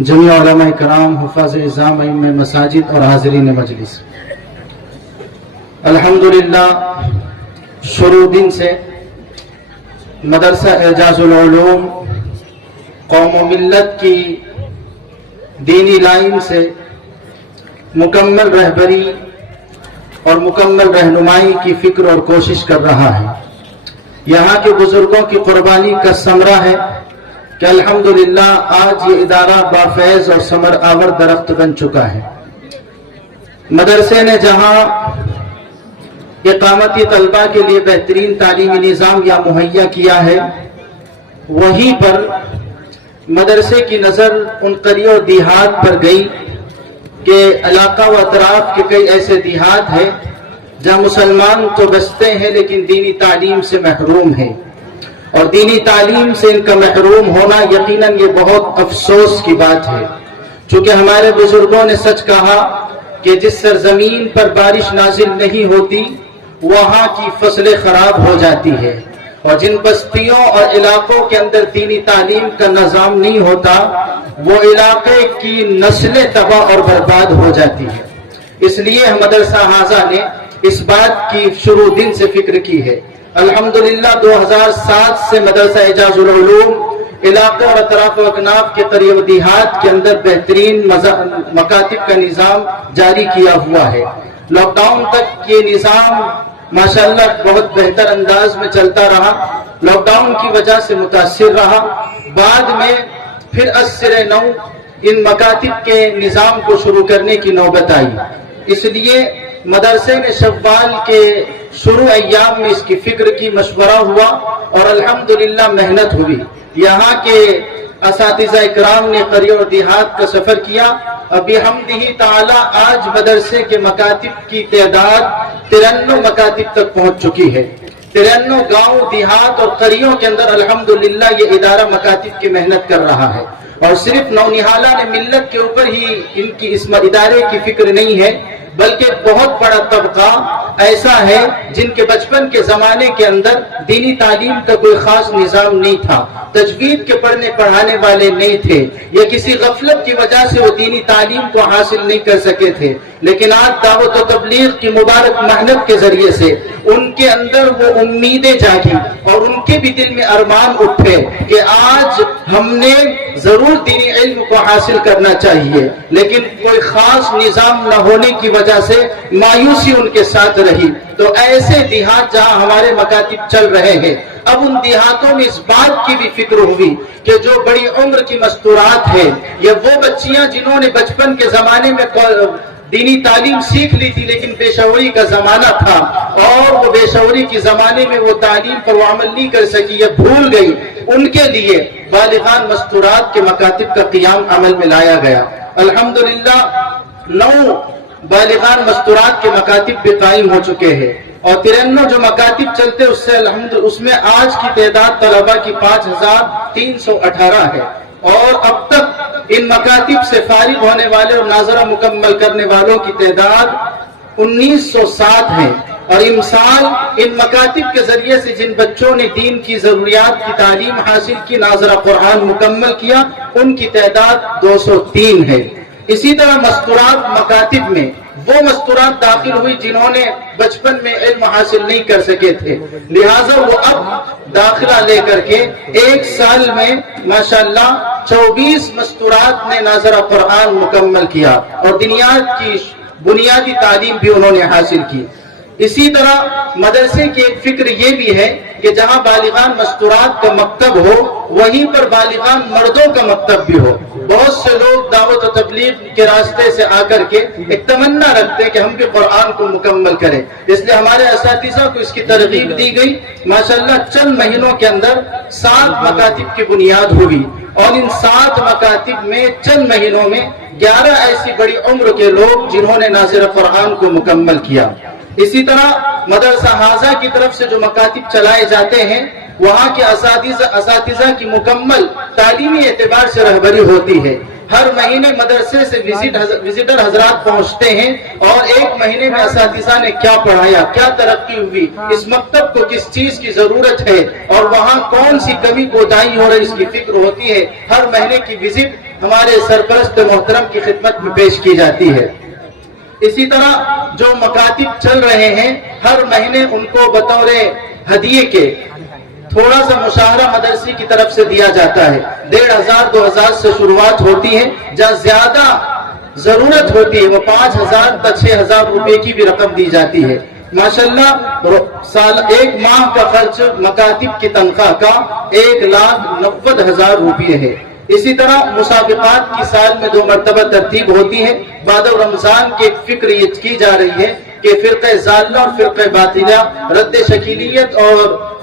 जमी उलमा कराम, हुफ़ाज़ इज़ाम, इमाम मसाजिद और हाज़रीन मजलिस, अल्हम्दुलिल्लाह शुरू दिन से मदरसा एजाजुल उलूम कौम व मिल्लत की दीनी लाइन से मुकम्मल रहबरी और मुकम्मल रहनुमाई की फिक्र और कोशिश कर रहा है। यहाँ के बुजुर्गों की कुर्बानी का समरा है कि अल्हम्दुलिल्लाह आज ये इदारा बाफैज़ और समर आवर दरख्त बन चुका है। मदरसे ने जहाँ इकामती तलबा के लिए बेहतरीन तालीमी निज़ाम या मुहैया किया है, वहीं पर मदरसे की नज़र उन करियो देहात पर गई कि इलाका व अतराफ के कई ऐसे देहात हैं जहाँ मुसलमान तो बसते हैं लेकिन दीनी तालीम से महरूम हैं, और दीनी तालीम से इनका महरूम होना यकीनन ये बहुत अफसोस की बात है। चूँकि हमारे बुजुर्गों ने सच कहा कि जिस सरजमीन पर बारिश नाजिल नहीं होती वहाँ की फसलें खराब हो जाती है, और जिन बस्तियों और इलाकों के अंदर दीनी तालीम का निज़ाम नहीं होता वो इलाके की नस्लें तबाह और बर्बाद हो जाती है। इसलिए मदरसा हाजा ने इस बात की शुरू दिन से फिक्र की है। अल्हम्दुलिल्लाह 2007 से मदरसा एजाजुल उलूम इलाक़े और अतराफ व अकनाफ के करीब देहात के अंदर बेहतरीन मकातिब का निज़ाम जारी किया हुआ है। लॉकडाउन तक ये निज़ाम माशाअल्लाह बहुत बेहतर अंदाज में चलता रहा। लॉकडाउन की वजह से मुतासिर रहा। बाद में फिर अस्सिरे नौ इन मकातिब के निज़ाम को शुरू करने की नौबत आई। इसलिए मदरसे ने शव्वाल के शुरू अय्याम में इसकी फिक्र की, मशवरा हुआ और अल्हम्दुलिल्लाह मेहनत हुई। यहाँ के असातिज़ा इकराम ने करियर और देहात का सफर किया। अभी हमदिही ताला आज मदरसे के मकातिब की तादाद 93 मकातिब तक पहुंच चुकी है। 93 गांव, देहात और करियों के अंदर अल्हम्दुलिल्लाह ये इदारा मकातिब की मेहनत कर रहा है। और सिर्फ नौनिहाला ने मिल्लत के ऊपर ही इनकी इस इदारे की फिक्र नहीं है, बल्कि बहुत बड़ा तबका ऐसा है जिनके बचपन के जमाने के अंदर दीनी तालीम का कोई खास निज़ाम नहीं था, तजवीद के पढ़ने पढ़ाने वाले नहीं थे, या किसी गफलत की वजह से वो दीनी तालीम को हासिल नहीं कर सके थे। लेकिन आज दावत व तबलीग की मुबारक मेहनत के जरिए से उनके अंदर वो उम्मीदें जागी और उनके भी दिल में अरमान उठे कि आज हमने जरूर दीनी इल्म को हासिल करना चाहिए, लेकिन कोई खास निज़ाम न होने की वजह से मायूसी उनके साथ रही। तो ऐसे देहात जहां हमारे मकातिब चल रहे हैं, अब उन देहातों में इस बात की भी फिक्र हुई कि जो बड़ी उम्र की मस्तूरात है या वो बच्चियां जिन्होंने बचपन के जमाने में दीनी तालीम सीख ली थी लेकिन बेशऊरी का जमाना था और वो बेशऊरी के जमाने में वो तालीम पर वो अमल नहीं कर सकी या भूल गई, उनके लिए बालिगान मस्तूरात के मकातिब का क़ियाम अमल में लाया गया। अल्हम्दुलिल्लाह 9 बालिगान मस्तूरात के मकातिब भी कायम हो चुके हैं और 93 जो मकातिब चलते उसमें आज की तादाद तलबा की 5318 है। और अब तक इन मकातिब से फारिग होने वाले और नाजरा मुकम्मल करने वालों की तादाद 1907 है। और इमसाल इन मकातिब के जरिए से जिन बच्चों ने दीन की जरूरियात की तालीम हासिल की, नाजरा कुरान मुकम्मल किया, उनकी तादाद 203 है। इसी तरह मस्तूरात मकातिब में वो मस्तूरात दाखिल हुई जिन्होंने बचपन में इल्म हासिल नहीं कर सके थे, लिहाजा वो अब दाखिला लेकर के एक साल में माशाअल्लाह 24 मस्तूरात ने नाज़रा कुरान मुकम्मल किया और दुनिया की बुनियादी तालीम भी उन्होंने हासिल की। इसी तरह मदरसे की एक फिक्र ये भी है कि जहाँ बालिगान मस्तूरात का मकतब हो वहीं पर बालिगान मर्दों का मकतब भी हो। बहुत से लोग दावत और तबलीग के रास्ते से आकर के एक तमन्ना रखते हैं कि हम भी कुरान को मुकम्मल करें, इसलिए हमारे असातिज़ा को इसकी तरगीब दी गई। माशाअल्लाह चंद महीनों के अंदर 7 मकातिब की बुनियाद हुई और इन 7 मकातिब में चंद महीनों में 11 ऐसी बड़ी उम्र के लोग जिन्होंने नाज़िर कुरान को मुकम्मल किया। इसी तरह मदरसा हाजा की तरफ से जो मकातिब चलाए जाते हैं वहाँ के असातिज़ा की मुकम्मल तालीमी एतबार से रहबरी होती है। हर महीने मदरसे से विजिटर हजरात पहुँचते हैं और एक महीने में असातिज़ा ने क्या पढ़ाया, क्या तरक्की हुई, इस मकतब को किस चीज की जरूरत है और वहाँ कौन सी कमी कोताही हो रही, इसकी फिक्र होती है। हर महीने की विजिट ہمارے سرپرست محترم کی خدمت میں پیش کی جاتی ہے۔ اسی طرح جو مکاتب چل رہے ہیں ہر مہینے ان کو بطور ہدیے کے تھوڑا سا مشاہرہ مدرسے کی طرف سے دیا جاتا ہے۔ 1500 2000 سے شروعات ہوتی ہے، جہاں زیادہ ضرورت ہوتی ہے وہ 5000 تک 6000 روپے کی بھی رقم دی جاتی ہے۔ ماشاءاللہ ایک ماہ کا خرچ مکاتب کی تنخواہ کا 1,90,000 روپے ہے۔ اسی طرح مسابقات کی سال میں 2 مرتبہ ترتیب ہوتی ہے۔ بعد رمضان کی ایک فکر یہ کی جا رہی ہے کہ فرقہ ضالہ اور فرقہ باطلہ، رد شکیلیت اور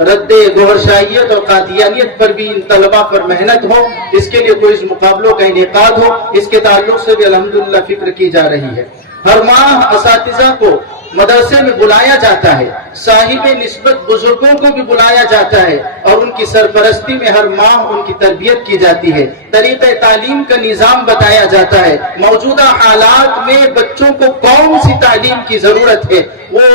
رد گوہر شاہیت اور قادیانیت پر بھی ان طلباء پر محنت ہو، اس کے لیے کوئی مقابلوں کا انعقاد ہو، اس کے تعلق سے بھی الحمدللہ فکر کی جا رہی ہے۔ ہر ماہ اساتذہ کو مدرسے میں بلایا جاتا ہے، صاحب نسبت بزرگوں کو بھی بلایا جاتا ہے اور ان کی سرپرستی میں ہر ماہ ان کی تربیت کی جاتی ہے۔ طریقہ تعلیم کا نظام بتایا جاتا ہے، موجودہ حالات میں بچوں کو کون سی تعلیم کی ضرورت ہے وہ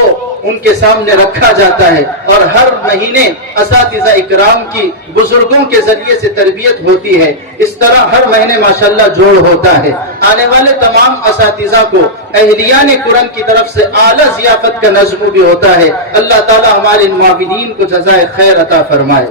ان کے سامنے رکھا جاتا ہے، اور ہر مہینے اساتذہ اکرام کی بزرگوں کے ذریعے سے تربیت ہوتی ہے۔ اس طرح ہر مہینے ماشاءاللہ جوڑ ہوتا ہے۔ آنے والے تمام اساتذہ کو اہلیان قرآن کی طرف سے اعلیٰ ضیافت کا نظم بھی ہوتا ہے۔ اللہ تعالی ہمارے معاونین کو جزائے خیر عطا فرمائے۔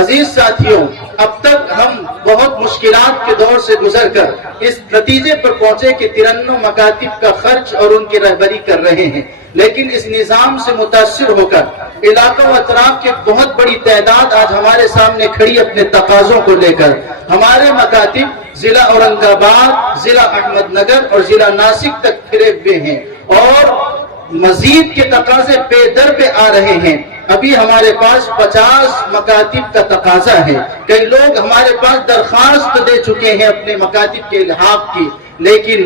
عزیز ساتھیوں، اب تک ہم بہت مشکلات کے دور سے گزر کر اس نتیجے پر پہنچے کہ 93 مکاتب کا خرچ اور ان کی رہبری کر رہے ہیں، لیکن اس نظام سے متاثر ہو کر علاقوں و اطراف کی بہت بڑی تعداد آج ہمارے سامنے کھڑی اپنے تقاضوں کو لے کر۔ ہمارے مکاتب ضلع اورنگ آباد، ضلع احمد نگر اور ضلع ناسک تک پھرے ہوئے ہیں اور مزید کے تقاضے پے در پہ آ رہے ہیں۔ ابھی ہمارے پاس 50 مکاتب کا تقاضا ہے۔ کئی لوگ ہمارے پاس درخواست دے چکے ہیں اپنے مکاتب کے الحاق کی، لیکن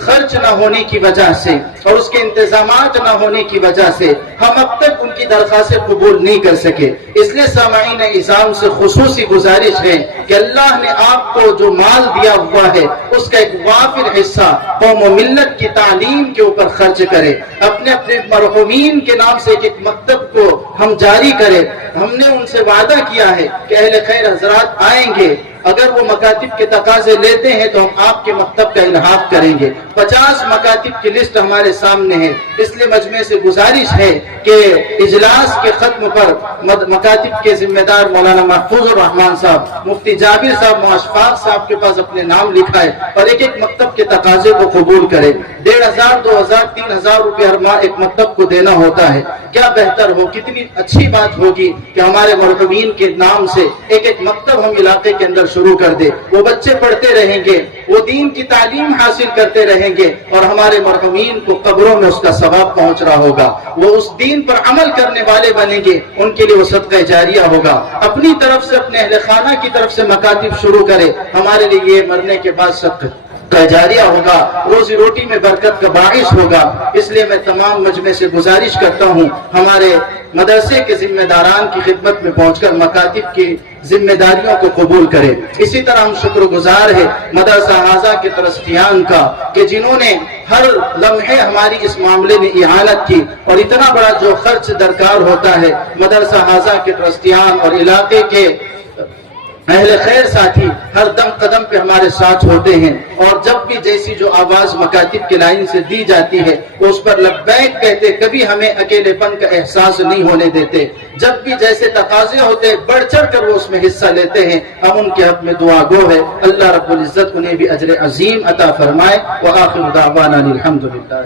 خرچ نہ ہونے کی وجہ سے اور اس کے انتظامات نہ ہونے کی وجہ سے ہم اب تک ان کی درخواستیں قبول نہیں کر سکے۔ اس لیے سامعین اعظام سے خصوصی گزارش ہے کہ اللہ نے آپ کو جو مال دیا ہوا ہے اس کا ایک وافر حصہ قوم و ملت کی تعلیم کے اوپر خرچ کرے، اپنے اپنے مرحومین کے نام سے ایک مکتب کو ہم جاری کریں۔ ہم نے ان سے وعدہ کیا ہے کہ اہل خیر حضرات آئیں گے، اگر وہ مکاتب کے تقاضے لیتے ہیں تو ہم آپ کے مکتب کا الحاق کریں گے۔ 50 مکاتب کی لسٹ ہمارے سامنے ہے، اس لیے مجمع سے گزارش ہے کہ اجلاس کے ختم پر مکاتب کے ذمہ دار مولانا محفوظ الرحمان صاحب، مفتی جابر صاحب، معاشفاق صاحب کے پاس اپنے نام لکھا ہے اور ایک ایک مکتب کے تقاضے کو قبول کرے۔ 1500 2000 3000 روپے ہر ماہ ایک مکتب کو دینا ہوتا ہے۔ کیا بہتر ہو، کتنی اچھی بات ہوگی کہ ہمارے مرحومین کے نام سے ایک ایک مکتب ہم علاقے کے اندر شروع کر دے، وہ بچے پڑھتے رہیں گے، وہ دین کی تعلیم حاصل کرتے رہیں گے اور ہمارے مرحومین کو قبروں میں اس کا ثواب پہنچ رہا ہوگا، وہ اس دین پر عمل کرنے والے بنیں گے، ان کے لیے وہ صدقہ جاریہ ہوگا۔ اپنی طرف سے اپنے اہل خانہ کی طرف سے مکاتب شروع کرے، ہمارے لیے یہ مرنے کے بعد صدقہ جاریہ ہوگا، روزی روٹی میں برکت کا باعث ہوگا۔ اس لیے میں تمام مجمع سے گزارش کرتا ہوں ہمارے مدرسے کے ذمہ داران کی خدمت میں پہنچ کر مکاتب کی ذمہ داریوں کو قبول کریں۔ اسی طرح ہم شکر گزار ہیں مدرسہ حاضہ کے ٹرسٹیان کا کہ جنہوں نے ہر لمحے ہماری اس معاملے میں اعانت کی، اور اتنا بڑا جو خرچ درکار ہوتا ہے مدرسہ حاضہ کے ٹرسٹیان اور علاقے کے اہل خیر ساتھی ہر دم قدم پہ ہمارے ساتھ ہوتے ہیں، اور جب بھی جیسی جو آواز مکاتب کے لائن سے دی جاتی ہے وہ اس پر لبیک کہتے، کبھی ہمیں اکیلے پن کا احساس نہیں ہونے دیتے۔ جب بھی جیسے تقاضے ہوتے بڑھ چڑھ کر وہ اس میں حصہ لیتے ہیں، ہم ان کے حق میں دعا گو ہے۔ اللہ رب العزت انہیں بھی اجر عظیم عطا فرمائے۔ وآخر دعوانا الحمدللہ۔